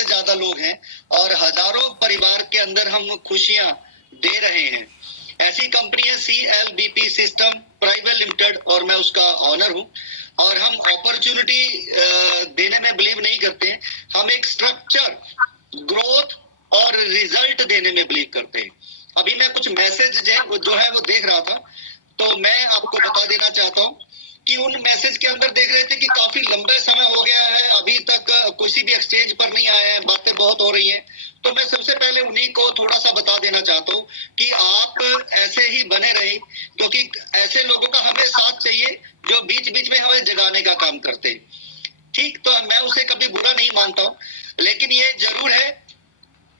से ज्यादा लोग हैं और हजारों परिवार के अंदर हम खुशियां दे रहे हैं। ऐसी कंपनी है CLBP सिस्टम प्राइवेट लिमिटेड और मैं उसका ऑनर हूं। और हम अपॉर्चुनिटी देने में बिलीव नहीं करते हैं, हम एक स्ट्रक्चर, ग्रोथ और रिजल्ट देने में बिलीव करते हैं। अभी मैं कुछ मैसेज जो है वो देख रहा था, तो मैं आपको बता देना चाहता हूं कि उन मैसेज के अंदर देख रहे थे कि काफी लंबे समय हो गया है, अभी तक किसी भी एक्सचेंज पर नहीं आया है, बातें बहुत हो रही हैं। तो मैं सबसे पहले उन्हीं को थोड़ा सा बता देना चाहता हूँ कि आप ऐसे ही बने रहें, क्योंकि ऐसे लोगों का हमें साथ चाहिए जो बीच बीच में हमें जगाने का काम करते हैं। ठीक, तो मैं उसे कभी बुरा नहीं मानता हूँ, लेकिन ये जरूर है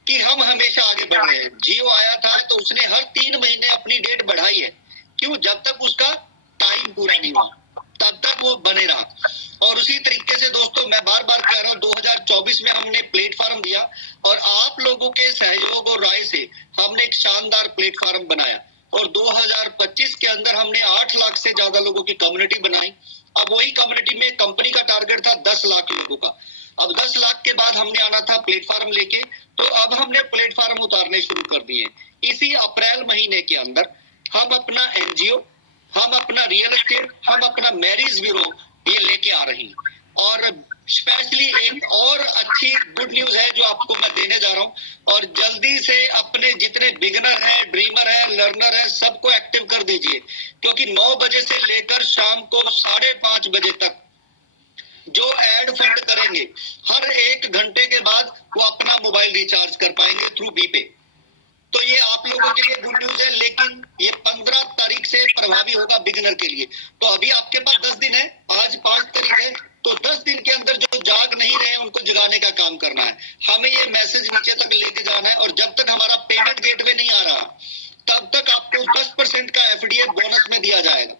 कि हम हमेशा आगे बढ़ रहे हैं। जियो आया था तो उसने हर 3 महीने अपनी डेट बढ़ाई है। क्यों? जब तक उसका टाइम पूरा नहीं हुआ तब तक वो बने रहा। और उसी तरीके से दोस्तों मैं बार बार कह रहा हूँ, 2024 में हमने प्लेटफॉर्म दिया और आप लोगों के सहयोग और राय से हमने एक शानदार प्लेटफॉर्म बनाया और 2025 के अंदर हमने 8 लाख से ज्यादा लोगों की कम्युनिटी बनाई। अब वही कम्युनिटी में कंपनी का टारगेट था 10 लाख लोगों का। अब 10 लाख के बाद हमने आना था प्लेटफॉर्म लेके, तो अब हमने प्लेटफॉर्म उतारने शुरू कर दिए। इसी अप्रैल महीने के अंदर हम अपना NGO, हम अपना रियल एस्टेट, हम अपना मैरिज ब्यूरो ये लेके आ रही हैं। और स्पेशली एक और अच्छी गुड न्यूज है जो आपको मैं देने जा रहा हूं। और जल्दी से अपने जितने बिगनर हैं, ड्रीमर हैं, लर्नर हैं, सबको एक्टिव कर दीजिए, क्योंकि 9 बजे से लेकर शाम को 5:30 बजे तक जो एड फंड करेंगे, हर 1 घंटे के बाद वो अपना मोबाइल रिचार्ज कर पाएंगे थ्रू बीपे। तो ये आप लोगों के लिए गुड न्यूज है, लेकिन ये 15 तारीख से प्रभावी होगा बिगिनर के लिए। तो अभी आपके पास 10 दिन है, आज 5 तारीख है, तो 10 दिन के अंदर जो जाग नहीं रहे हैं उनको जगाने का काम करना है। हमें ये मैसेज नीचे तक लेके जाना है और जब तक हमारा पेमेंट गेटवे नहीं आ रहा तब तक आपको 10% का FDA बोनस में दिया जाएगा।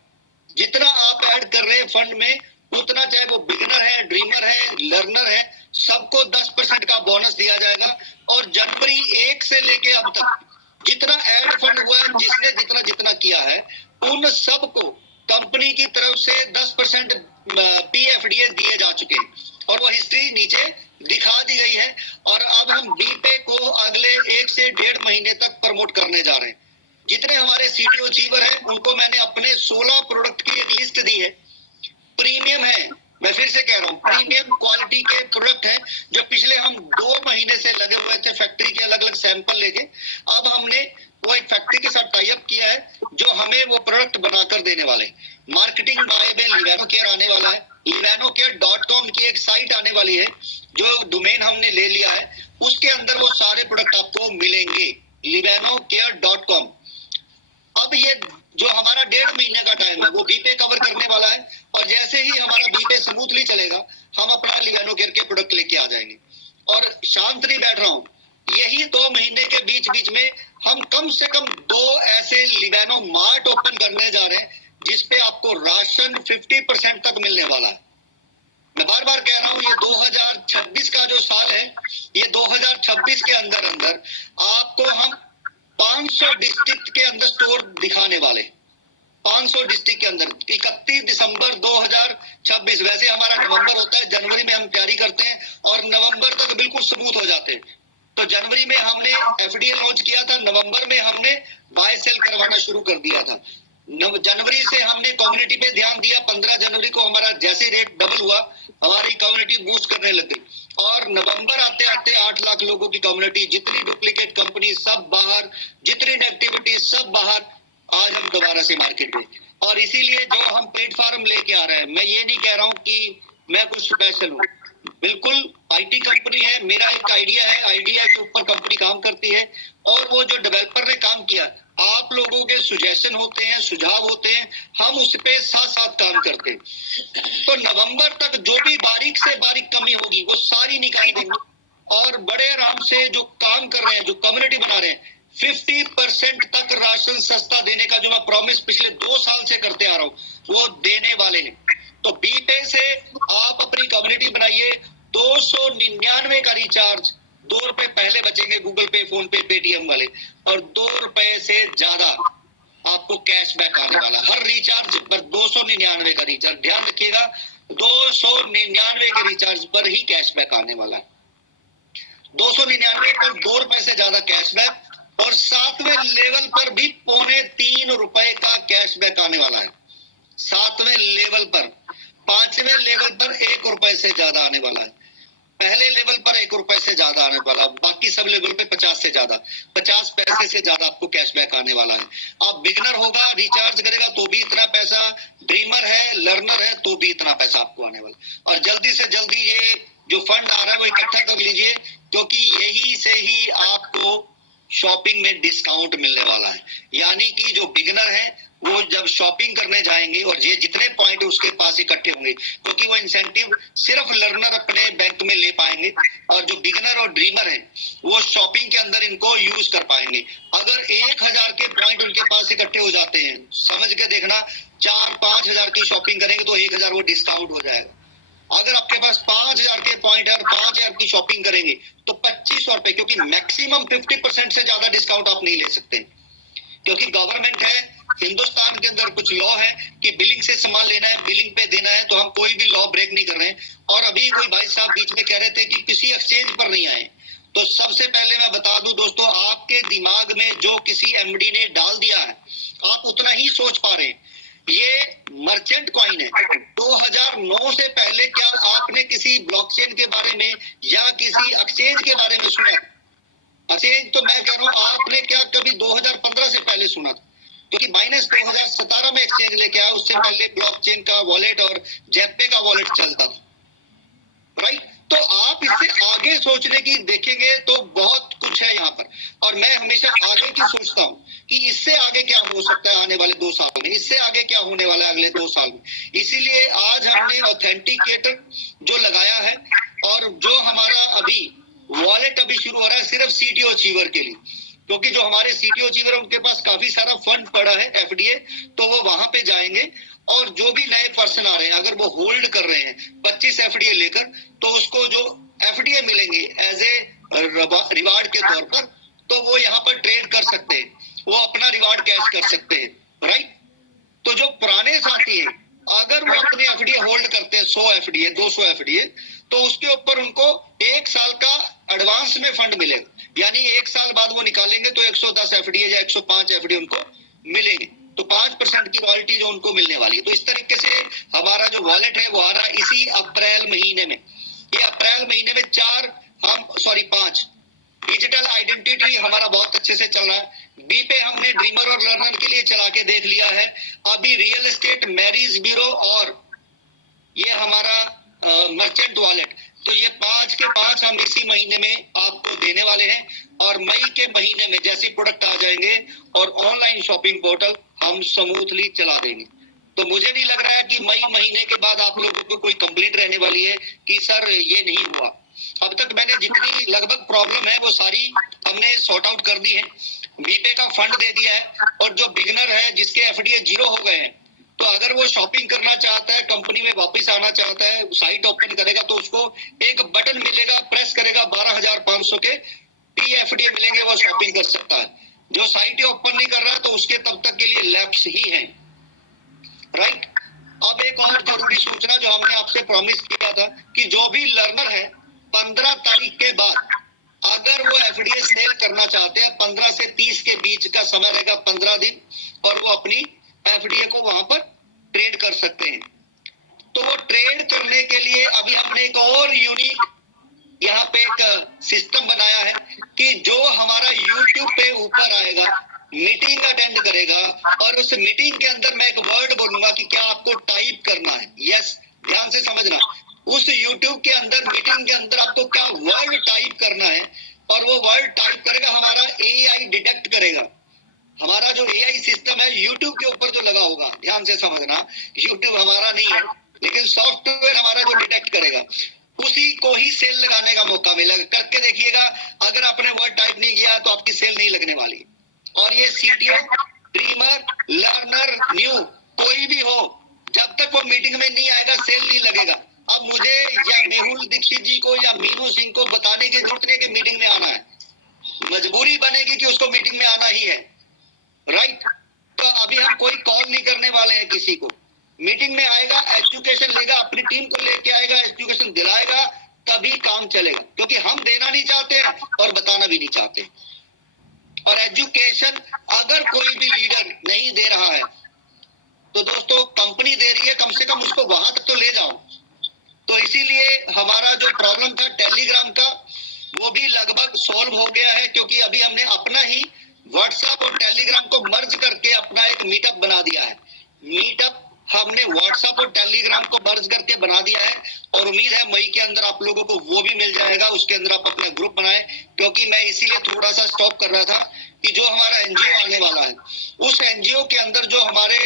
जितना आप ऐड कर रहे हैं फंड में, उतना, चाहे वो बिगिनर है, ड्रीमर है, लर्नर है, सबको 10% का बोनस दिया जाएगा। और जनवरी 1 से लेके अब तक जितना ऐड फंड हुआ है, जिसने जितना जितना किया है, उन सबको कंपनी की तरफ से 10% PFDA दिए जा चुके हैं और वो हिस्ट्री नीचे दिखा दी गई है। और अब हम बीपे को अगले 1 से 1.5 महीने तक प्रमोट करने जा रहे हैं। जितने हमारे CTO अचीवर हैं उनको मैंने अपने 16 प्रोडक्ट की एक लिस्ट दी है। प्रीमियम है, मैं फिर से कह रहा हूँ, प्रीमियम क्वालिटी के प्रोडक्ट हैं जो पिछले हम 2 महीने से लगे हुए थे फैक्ट्री के अलग अलग सैंपल लेके। अब हमने वो एक फैक्ट्री के साथ टाई अप किया है जो हमें वो प्रोडक्ट बनाकर देने वाले। मार्केटिंग बाय में लिवानो केयर आने वाला है, livanoCare.com की एक साइट आने वाली है जो डोमेन हमने ले लिया है, उसके अंदर वो सारे प्रोडक्ट आपको मिलेंगे, livanoCare.com। अब ये जो हमारा 1.5 महीने का टाइम है वो बीपे कवर करने वाला है और जैसे ही हमारा बीपे स्मूथली चलेगा हम अपना लिवानो केयर के प्रोडक्ट लेके आ जाएंगे। और शांत नहीं बैठ रहा हूँ, यही 2 महीने के बीच बीच में हम कम से कम 2 ऐसे लिवानो मार्ट ओपन करने जा रहे हैं जिसपे आपको राशन 50% तक मिलने वाला है। मैं बार बार कह रहा हूँ, ये 2026 का जो साल है, ये 2026 के अंदर अंदर आपको हम 500 डिस्ट्रिक्ट के अंदर स्टोर दिखाने वाले, 500 डिस्ट्रिक्ट के अंदर। 31 दिसंबर 2026, वैसे हमारा नवंबर होता है, जनवरी में हम तैयारी करते हैं और नवंबर तक बिल्कुल स्मूथ हो जाते हैं। तो जनवरी में हमने FDA लॉन्च किया था, नवंबर में हमने बाय सेल करवाना शुरू कर दिया था। जनवरी से हमने कम्युनिटी पे ध्यान दिया, 15 जनवरी को हमारा जैसे रेट डबल हुआ, हमारी कम्युनिटी बूस्ट करने लग गई और नवंबर आते आते 8 लाख लोगों की कम्युनिटी, जितनी डुप्लीकेट कंपनी सब बाहर, जितनी नेगेटिविटी सब बाहर, आज हम दोबारा से मार्केट में। और इसीलिए जो हम प्लेटफॉर्म लेके आ रहे हैं, मैं ये नहीं कह रहा हूँ कि मैं कुछ स्पेशल हूँ, बिल्कुल IT कंपनी है, मेरा एक आइडिया है, आइडिया के ऊपर कंपनी काम करती है और वो जो डेवलपर ने काम किया, आप लोगों के सुजेशन होते हैं, सुझाव होते हैं, हम उस पे साथ साथ काम करते हैं। तो नवंबर तक जो भी बारीक से बारीक कमी होगी वो सारी निकाल देंगे और बड़े आराम से जो काम कर रहे हैं, जो कम्युनिटी बना रहे हैं, 50% तक राशन सस्ता देने का जो मैं प्रॉमिस पिछले 2 साल से करते आ रहा हूँ, वो देने वाले हैं। तो बीपे से आप अपनी कम्युनिटी बनाइए, 299 का रिचार्ज, 2 रुपए पहले बचेंगे गूगल पे, फोन पे, पेटीएम वाले, और 2 रुपए से ज्यादा आपको कैशबैक आने वाला हर रिचार्ज पर। 299 का रिचार्ज, ध्यान रखिएगा, 299 के रिचार्ज पर ही कैशबैक आने वाला है। रुपए से ज्यादा कैशबैक और 7वें लेवल पर भी 2.25 रुपए का कैशबैक आने वाला है। 7वें लेवल पर, 5वें लेवल पर 1 रुपए से ज्यादा आने वाला है, पहले लेवल पर 1 रुपए से ज्यादा आने वाला, बाकी सब लेवल पे 50 से ज्यादा, 50 पैसे से ज्यादा आपको कैशबैक आने वाला है। आप बिगनर होगा, रिचार्ज करेगा तो भी इतना पैसा, ड्रीमर है, लर्नर है तो भी इतना पैसा आपको आने वाला। और जल्दी से जल्दी ये जो फंड आ रहा है वो इकट्ठा कर लीजिए, क्योंकि यही से ही आपको शॉपिंग में डिस्काउंट मिलने वाला है। यानी कि जो बिगनर है वो जब शॉपिंग करने जाएंगे और ये जितने पॉइंट उसके पास इकट्ठे होंगे, क्योंकि वो इंसेंटिव सिर्फ लर्नर अपने बैंक में ले पाएंगे और जो बिगनर और ड्रीमर है वो शॉपिंग के अंदर इनको यूज कर पाएंगे। अगर 1000 के पॉइंट उनके पास इकट्ठे हो जाते हैं, समझ के देखना, 4-5 हजार की शॉपिंग करेंगे तो 1000 वो डिस्काउंट हो जाएगा। अगर आपके पास 5000 के पॉइंट है और 5000 की शॉपिंग करेंगे तो 2500 रुपए, क्योंकि मैक्सिमम 50% से ज्यादा डिस्काउंट आप नहीं ले सकते, क्योंकि गवर्नमेंट है हिंदुस्तान के अंदर, कुछ लॉ है कि बिलिंग से सामान लेना है, बिलिंग पे देना है, तो हम कोई भी लॉ ब्रेक नहीं कर रहे हैं। और अभी कोई भाई साहब बीच में कह रहे थे कि किसी एक्सचेंज पर नहीं आए, तो सबसे पहले मैं बता दूं दोस्तों, आपके दिमाग में जो किसी एमडी ने डाल दिया है आप उतना ही सोच पा रहे हैं। ये मर्चेंट कॉइन है। 2009 से पहले क्या आपने किसी ब्लॉकचेन के बारे में या किसी एक्सचेंज के बारे में सुना? एक्सचेंज तो मैं कह रहा हूं, आपने क्या कभी 2015 से पहले सुना था? क्योंकि माइनस 2017 में एक्सचेंज लेके आया, उससे पहले ब्लॉकचेन का वॉलेट और जेपे का वॉलेट चलता था, राइट? तो आप इससे आगे सोचने की देखेंगे तो बहुत कुछ है यहाँ पर, और मैं हमेशा आगे की सोचता हूँ कि इससे आगे क्या हो सकता है आने वाले 2 साल में, इससे आगे क्या होने वाला है अगले 2 साल में। इसीलिए आज हमने ऑथेंटिकेटर जो लगाया है और जो हमारा अभी वॉलेट अभी शुरू हो रहा है सिर्फ सीटीओ अचीवर के लिए, क्योंकि जो हमारे सीटीओ अचीवर उनके पास काफी सारा फंड पड़ा है एफडीए, तो वो वहां पे जाएंगे और जो भी नए पर्सन आ रहे हैं अगर वो होल्ड कर रहे हैं 25 एफडीए लेकर, तो उसको जो एफडीए मिलेंगे एज ए रिवार्ड के तौर पर, तो वो यहाँ पर ट्रेड कर सकते हैं, वो अपना रिवार्ड कैश कर सकते हैं, राइट? तो जो पुराने साथी हैं अगर वो अपने एफडीए होल्ड करते हैं 100 एफडीए 200 एफडीए, तो उसके ऊपर उनको 1 साल का एडवांस में फंड मिलेगा, यानी 1 साल बाद वो निकालेंगे तो 110 एफडीए या 105 एफडीए उनको मिलेंगे, तो 5% की रॉयल्टी जो उनको मिलने वाली है। तो इस तरीके से हमारा जो वॉलेट है वो आ रहा है इसी अप्रैल महीने में। ये अप्रैल महीने में 5 डिजिटल आइडेंटिटी हमारा बहुत अच्छे से चल रहा है। बी पे हमने ड्रीमर और लर्नर के लिए चला के देख लिया है। अभी रियल एस्टेट, मैरिज ब्यूरो और ये हमारा मर्चेंट वॉलेट, तो ये 5 के 5 हम इसी महीने में आपको देने वाले हैं। और मई के महीने में जैसे प्रोडक्ट आ जाएंगे और ऑनलाइन शॉपिंग पोर्टल हम स्मूथली चला देंगे। तो मुझे नहीं लग रहा है कि मई महीने के बाद आप लोगों को कोई कंप्लेंट रहने वाली है कि सर ये नहीं हुआ। अब तक मैंने जितनी लगभग प्रॉब्लम है वो सारी हमने सॉर्ट आउट कर दी है, बीपे का फंड दे दिया है। और जो बिगनर है जिसके एफडीए 0 हो गए हैं, तो अगर वो शॉपिंग करना चाहता है, कंपनी में वापस आना चाहता है, साइट ओपन करेगा तो उसको एक बटन मिलेगा, प्रेस करेगा, 12,500 के टीएफडीए मिलेंगे, वो शॉपिंग कर सकता है। जो साइट ही ओपन नहीं कर रहा है तो उसके तब तक के लिए लैप्स ही है, राइट? अब एक और जरूरी सूचना जो हमने आपसे प्रॉमिस किया था कि जो भी लर्नर है 15 तारीख के बाद अगर वो एफडीए सेल करना चाहते हैं, 15 से 30 के बीच का समय रहेगा, 15 दिन, और वो अपनी एफडीए को वहां पर ट्रेड कर सकते हैं। तो वो ट्रेड करने के लिए अभी हमने एक और यूनिक यहाँ पे एक सिस्टम बनाया है कि जो हमारा यूट्यूब पे ऊपर आएगा, मीटिंग अटेंड करेगा, और उस मीटिंग के अंदर मैं एक वर्ड बोलूंगा कि क्या आपको टाइप करना है। यस, ध्यान से समझना, उस यूट्यूब के अंदर मीटिंग के अंदर आपको क्या वर्ड टाइप करना है, और वो वर्ड टाइप करेगा, हमारा एआई डिटेक्ट करेगा। हमारा जो एआई सिस्टम है यूट्यूब के ऊपर जो लगा होगा, ध्यान से समझना, यूट्यूब हमारा नहीं है लेकिन सॉफ्टवेयर हमारा जो डिटेक्ट करेगा, उसी को ही सेल लगाने का मौका मिलेगा। करके देखिएगा, अगर आपने वर्ड टाइप नहीं किया तो आपकी सेल नहीं लगने वाली। और ये सीटीओ, ड्रीमर, लर्नर, न्यू कोई भी हो, जब तक वो मीटिंग में नहीं आएगा सेल नहीं लगेगा। अब मुझे या मेहुल दीक्षित जी को या मीनू सिंह को बताने की जरूरत नहीं कि मीटिंग में आना है, मजबूरी बनेगी कि उसको मीटिंग में आना ही है, राइट? तो अभी हम कोई कॉल नहीं करने वाले हैं किसी को, मीटिंग में आएगा, एजुकेशन लेगा, अपनी टीम को लेके आएगा, एजुकेशन दिलाएगा, तभी काम चलेगा। क्योंकि हम देना नहीं चाहते हैं और बताना भी नहीं चाहते। और एजुकेशन अगर कोई भी लीडर नहीं दे रहा है तो दोस्तों कंपनी दे रही है, कम से कम उसको वहां तक तो ले जाओ। तो इसीलिए हमारा जो प्रॉब्लम था टेलीग्राम का वो भी लगभग सॉल्व हो गया है, क्योंकि अभी हमने अपना ही व्हाट्सएप और टेलीग्राम को मर्ज करके अपना एक मीटअप बना दिया है। मीटअप हमने व्हाट्सएप और टेलीग्राम को मर्ज करके बना दिया है और उम्मीद है मई के अंदर आप लोगों को वो भी मिल जाएगा। उसके अंदर आप अपना ग्रुप बनाए, क्योंकि मैं इसीलिए थोड़ा सा स्टॉप कर रहा था कि जो हमारा एनजीओ आने वाला है उस एनजीओ के अंदर जो हमारे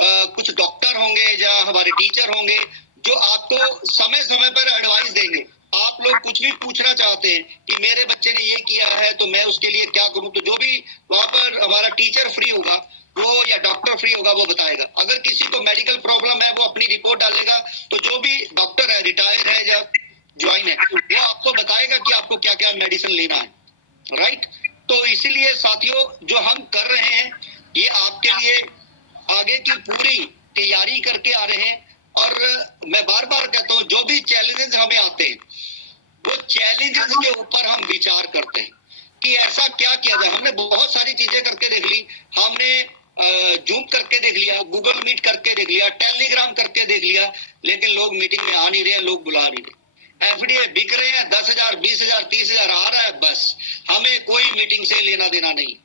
कुछ डॉक्टर होंगे या हमारे टीचर होंगे जो आपको समय समय पर एडवाइस देंगे। आप लोग कुछ भी पूछना चाहते हैं कि मेरे बच्चे ने ये किया है तो मैं उसके लिए क्या करूं, तो जो भी वहां पर हमारा टीचर फ्री होगा वो या डॉक्टर फ्री होगा वो बताएगा। अगर किसी को मेडिकल प्रॉब्लम है वो अपनी रिपोर्ट डालेगा, तो जो भी डॉक्टर है, रिटायर है या ज्वाइन है, वो आपको बताएगा कि आपको क्या क्या मेडिसिन लेना है, राइट। तो इसीलिए साथियों जो हम कर रहे हैं ये आपके लिए आगे की पूरी तैयारी करके आ रहे हैं। और मैं बार बार कहता हूँ जो भी चैलेंजेस हमें आते हैं वो चैलेंजेस के ऊपर हम विचार करते हैं कि ऐसा क्या किया जाए। हमने बहुत सारी चीजें करके देख ली, हमने जूम करके देख लिया, गूगल मीट करके देख लिया, टेलीग्राम करके देख लिया, लेकिन लोग मीटिंग में आ नहीं रहे हैं, लोग बुला नहीं रहे। एफडीए बिक रहे हैं, 10,000 20,000 30,000 आ रहा है, बस हमें कोई मीटिंग से लेना देना नहीं।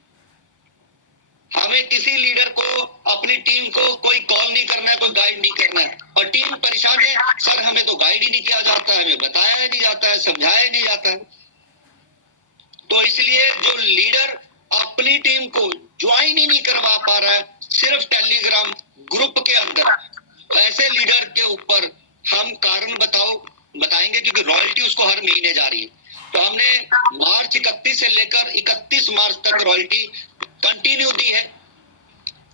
हमें किसी लीडर को, अपनी टीम को कोई कॉल नहीं करना है, कोई गाइड नहीं करना है। और टीम परेशान है, सर हमें तो गाइड ही नहीं किया जाता है, हमें बताया नहीं जाता है, समझाया नहीं जाता है। तो इसलिए जो लीडर अपनी टीम को ज्वाइन ही नहीं करवा पा रहा है सिर्फ टेलीग्राम ग्रुप के अंदर, ऐसे लीडर के ऊपर हम कारण बताएंगे, क्योंकि रॉयल्टी उसको हर महीने जा रही है। तो हमने मार्च 31 से लेकर 31 मार्च तक रॉयल्टी कंटिन्यू दी है।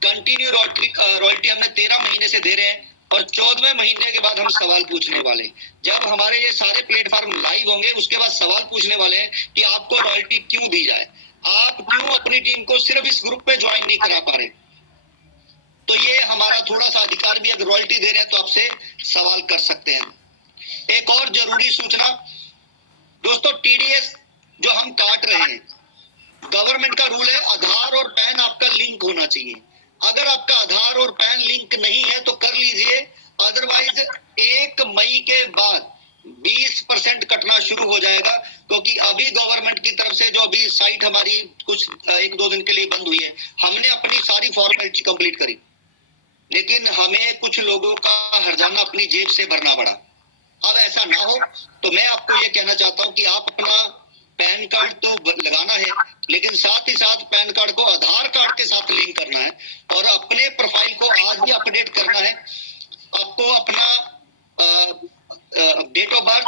कंटिन्यू रॉयल्टी हमने 13 महीने से दे रहे हैं और 14वें महीने के बाद हम सवाल पूछने वाले हैं। जब हमारे ये सारे प्लेटफॉर्म लाइव होंगे उसके बाद सवाल पूछने वाले हैं कि आपको रॉयल्टी क्यों दी जाए, आप क्यों अपनी टीम को सिर्फ इस ग्रुप में ज्वाइन नहीं करा पा रहे। तो ये हमारा थोड़ा सा अधिकार भी, अगर रॉयल्टी दे रहे हैं तो आपसे सवाल कर सकते हैं। एक और जरूरी सूचना दोस्तों, टीडीएस जो हम काट रहे हैं, गवर्नमेंट का रूल है आधार और पैन आपका लिंक होना चाहिए। अगर आपका आधार और पैन लिंक नहीं है तो कर लीजिए, अदरवाइज 1 मई के बाद 20% कटना शुरू हो जाएगा। क्योंकि अभी गवर्नमेंट की तरफ से जो अभी साइट हमारी कुछ 1-2 दिन के लिए बंद हुई है, हमने अपनी सारी फॉर्मेलिटी कंप्लीट करी, लेकिन हमें कुछ लोगों का हर्जाना अपनी जेब से भरना पड़ा। अब ऐसा ना हो तो मैं आपको ये कहना चाहता हूँ कि आप अपना पैन कार्ड तो लगाना है, लेकिन साथ ही साथ पैन कार्ड को आधार कार्ड के साथ लिंक करना है और अपने प्रोफाइल को आज ही अपडेट करना है। आपको अपना डेट ऑफ बर्थ,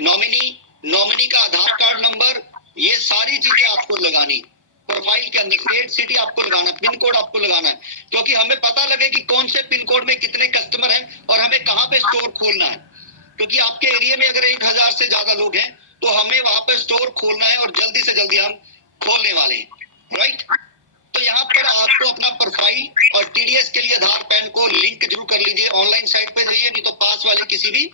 नॉमिनी का आधार कार्ड नंबर, ये सारी चीजें आपको लगानी। प्रोफाइल के अंदर स्टेट सिटी आपको लगाना, पिन कोड आपको लगाना है, क्योंकि हमें पता लगे कि कौन से पिन कोड में कितने कस्टमर हैं और हमें कहाँ पे स्टोर खोलना है। क्योंकि आपके एरिया में अगर 1000 से ज्यादा लोग हैं तो हमें वहां पर स्टोर खोलना है और जल्दी से जल्दी हम खोलने वाले हैं, राइट। तो यहाँ पर आपको अपना प्रोफाइल और टीडीएस के लिए आधार पैन को लिंक जरूर कर लीजिए। ऑनलाइन साइट पे जाइए, नहीं तो पास वाले किसी भी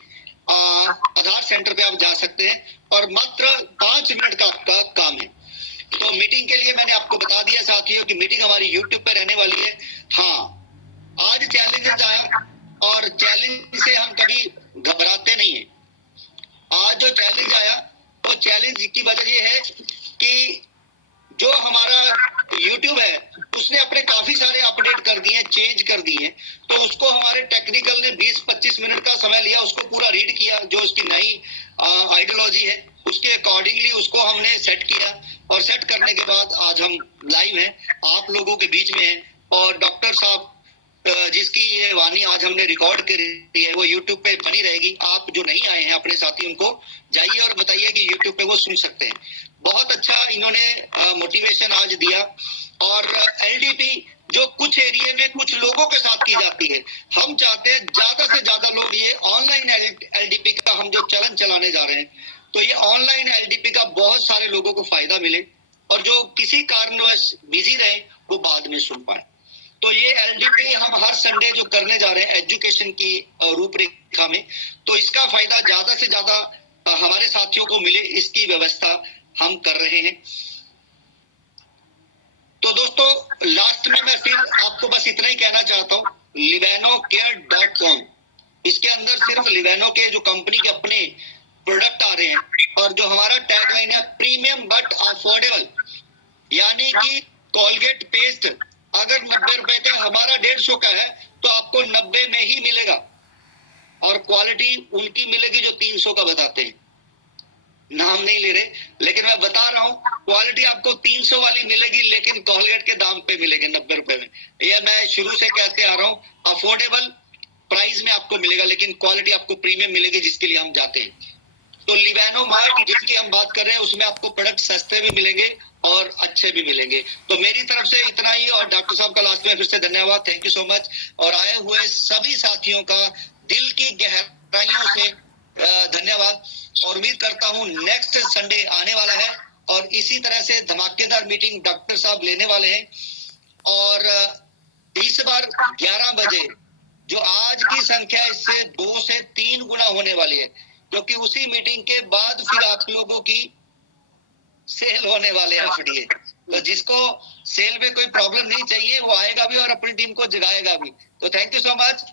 आधार सेंटर पे आप जा सकते हैं और मात्र 5 मिनट का आपका काम है। तो मीटिंग के लिए मैंने आपको बता दिया साथियों कि मीटिंग हमारी यूट्यूब पे रहने वाली है। हाँ, आज चैलेंजेस आया और चैलेंज से हम कभी घबराते नहीं है। आज जो चैलेंज आया वो चैलेंज की वजह ये है कि जो हमारा YouTube है उसने अपने काफी सारे अपडेट कर दिए, चेंज कर दिए, तो उसको हमारे टेक्निकल ने 20-25 मिनट का समय लिया, उसको पूरा रीड किया, जो उसकी नई आइडियोलॉजी है उसके अकॉर्डिंगली उसको हमने सेट किया और सेट करने के बाद आज हम लाइव हैं, आप लोगों के बीच में हैं। और डॉक्टर साहब जिसकी ये वाणी आज हमने रिकॉर्ड करी है वो YouTube पे बनी रहेगी। आप जो नहीं आए हैं अपने साथी उनको जाइए और बताइए कि YouTube पे वो सुन सकते हैं। बहुत अच्छा इन्होंने मोटिवेशन आज दिया। और LDP जो कुछ एरिया में कुछ लोगों के साथ की जाती है, हम चाहते हैं ज्यादा से ज्यादा लोग ये ऑनलाइन LDP का हम जो चलन चलाने जा रहे हैं, तो ये ऑनलाइन LDP का बहुत सारे लोगों को फायदा मिले और जो किसी कारणवश बिजी रहे वो बाद में सुन पाए। तो ये LDP हम हर संडे जो करने जा रहे हैं एजुकेशन की रूपरेखा में, तो इसका फायदा ज्यादा से ज्यादा हमारे साथियों को मिले, इसकी व्यवस्था हम कर रहे हैं। तो दोस्तों लास्ट में मैं फिर आपको बस इतना ही कहना चाहता हूँ, livanocare.com, इसके अंदर सिर्फ लिवेनो के जो कंपनी के अपने प्रोडक्ट आ रहे हैं और जो हमारा टैगलाइन है प्रीमियम बट अफोर्डेबल, यानी कि कोलगेट पेस्ट अगर 90 रुपए का, हमारा 150 का है तो आपको 90 में ही मिलेगा और क्वालिटी उनकी मिलेगी जो 300 का बताते हैं। नाम नहीं ले रहे, लेकिन मैं बता रहा हूँ क्वालिटी आपको 300 वाली मिलेगी, लेकिन कोलगेट के दाम पे मिलेगी 90 रुपए में। यह मैं शुरू से कहते आ रहा हूँ, अफोर्डेबल प्राइस में आपको मिलेगा, लेकिन क्वालिटी आपको प्रीमियम मिलेगी, जिसके लिए हम जाते हैं। तो लिवेनो मार्ट जिसकी हम बात कर रहे हैं, उसमें आपको प्रोडक्ट सस्ते भी मिलेंगे और अच्छे भी मिलेंगे। तो मेरी तरफ से इतना ही, और डॉक्टर साहब का लास्ट में फिर से धन्यवाद, थैंक यू सो मच। और आए हुए सभी साथियों का दिल की गहराइयों से धन्यवाद, और उम्मीद करता हूँ नेक्स्ट संडे आने वाला है और इसी तरह से धमाकेदार मीटिंग डॉक्टर साहब लेने वाले हैं। और इस बार 11 बजे जो आज की संख्या इससे 2 से 3 गुना होने वाली है, क्योंकि उसी मीटिंग के बाद फिर आप लोगों की सेल होने वाले हैं एफडीए। तो जिसको सेल में कोई प्रॉब्लम नहीं चाहिए वो आएगा भी और अपनी टीम को जगाएगा भी। तो थैंक यू सो मच।